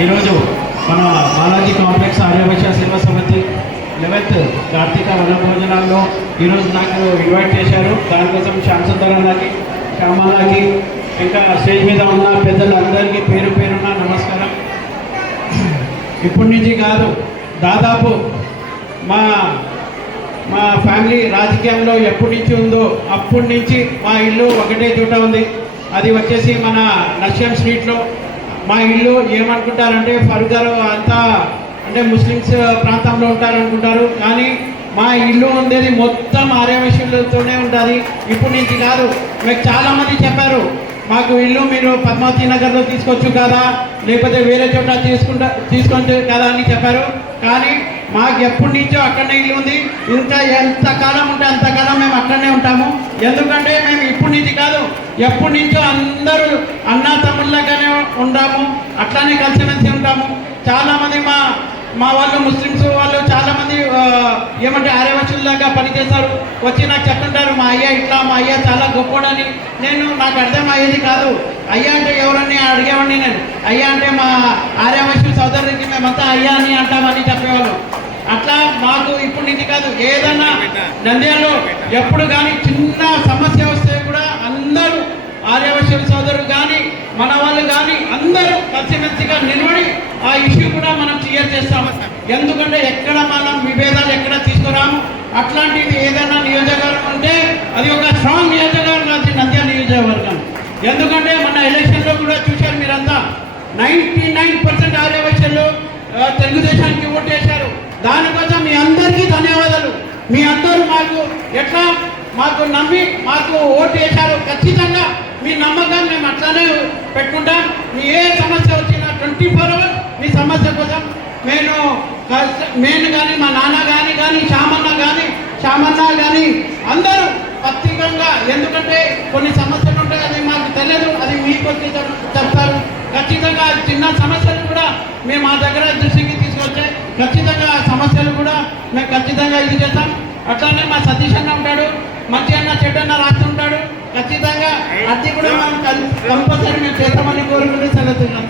ఈరోజు మన బాలాజీ కాంప్లెక్స్ ఆర్యవైశ్య సేవా సమితి లెవెన్త్ కార్తీక వన భోజనాల్లో ఈరోజు నాకు ఇన్వైట్ చేశారు. దానికోసం శాంసంతరాలకి శ్యామాలకి ఇంకా స్టేజ్ మీద ఉన్న పెద్దలందరికీ పేరు పేరున నమస్కారం. ఇప్పటి నుంచి కాదు దాదాపు మా మా ఫ్యామిలీ రాజకీయంలో ఎప్పటి నుంచి ఉందో అప్పటి నుంచి మా ఇల్లు ఒకటే చోట ఉంది. అది వచ్చేసి మన నష్యం స్ట్రీట్లో. మా ఇల్లు ఏమనుకుంటారంటే ఫర్దర్ అంతా అంటే ముస్లిమ్స్ ప్రాంతంలో ఉంటారనుకుంటారు. కానీ మా ఇల్లు ఉండేది మొత్తం ఆర్యవేశ్యులతోనే ఉంటుంది ఇప్పుడు నుంచి కాదు. మీకు చాలామంది చెప్పారు మాకు ఇల్లు మీరు పద్మావతి నగర్లో తీసుకోవచ్చు కదా లేకపోతే వేరే చోట తీసుకుంటా తీసుకోవచ్చు కదా అని చెప్పారు. కానీ మాకు ఎప్పటి నుంచో అక్కడనే ఇల్లు ఉంది. ఇంకా ఎంతకాలం ఉంటే అంతకాలం మేము అక్కడనే ఉంటాము. ఎందుకంటే మేము ఇప్పటి నుంచి కాదు ఎప్పటి నుంచో అందరూ అన్నా తమ్ముళ్ళ ఉంటాము. అట్లానే కలిసిమెలిసి ఉంటాము. చాలామంది మా మా వాళ్ళు ముస్లిమ్స్ వాళ్ళు చాలామంది ఏమంటే ఆర్యవచ్చుల్లాగా పనిచేస్తారు వచ్చి నాకు చెప్తుంటారు మా అయ్య ఇట్లా మా అయ్య చాలా గొప్పోడని. నేను నాకు అర్థం అయ్యేది కాదు. అయ్యా అంటే ఎవరని అడిగేవాడిని నేను. అయ్యా అంటే మా ఆర్యవచ్యుల సోదరుడికి మేమంతా అయ్యా అని అంటామని చెప్పేవాళ్ళు. అట్లా మాకు ఇప్పుడు నుంచి కాదు. ఏదైనా నంద్యాలలో ఎప్పుడు కానీ చిన్న సమస్య వస్తే కూడా అందరూ ఆర్యవశ్యుల సోదరు కానీ మన వాళ్ళు కానీ అందరూ కలిసిమెలిసిగా నిలబడి ఆ ఇష్యూ కూడా మనం క్లియర్ చేస్తాం. ఎందుకంటే ఎక్కడ మనం విభేదాలు ఎక్కడ తీసుకురాము? అట్లాంటిది ఏదైనా నియోజకవర్గం ఉంటే అది ఒక స్ట్రాంగ్ నియోజకవర్గం అది నంద్యాల నియోజకవర్గం. ఎందుకంటే మన ఎలక్షన్లో కూడా చూశారు మీరంతా. నైంటీ నైన్ పర్సెంట్ ఆర్యవైశ్యులు తెలుగుదేశానికి ఓటు వేశారు. దానికోసం మీ అందరికీ ధన్యవాదాలు. మీ అందరూ మాకు ఎట్లా మాకు నమ్మి మాకు ఓటు వేశారు ఖచ్చితంగా మీ నమ్మకం మేము అట్లానే పెట్టుకుంటాం. మీ ఏ సమస్య వచ్చినా ట్వంటీ ఫోర్ అవర్స్ మీ సమస్య కోసం నేను నేను కానీ మా నాన్న కానీ కానీ శ్యామన్న కానీ శ్యామన్న కానీ అందరూ ప్రత్యేకంగా ఎందుకంటే కొన్ని సమస్యలు ఉంటాయి అది మాకు తెలియదు అది మీకు వచ్చి చెప్తారు. ఖచ్చితంగా చిన్న సమస్యలు కూడా మేము మా దగ్గర దృష్టికి తీసుకొచ్చే ఖచ్చితంగా ఆ సమస్యలు కూడా మేము ఖచ్చితంగా ఇది చేస్తాం. అట్లానే మా సతీష్ అన్న ఉంటాడు మంచి అన్న చెడ్డ అన్న రాస్తుంటాడు ఖచ్చితంగా అది కూడా మనం కంపల్సరీ మేము చేస్తామని కోరుకుంటూ సెలవుతున్నాం.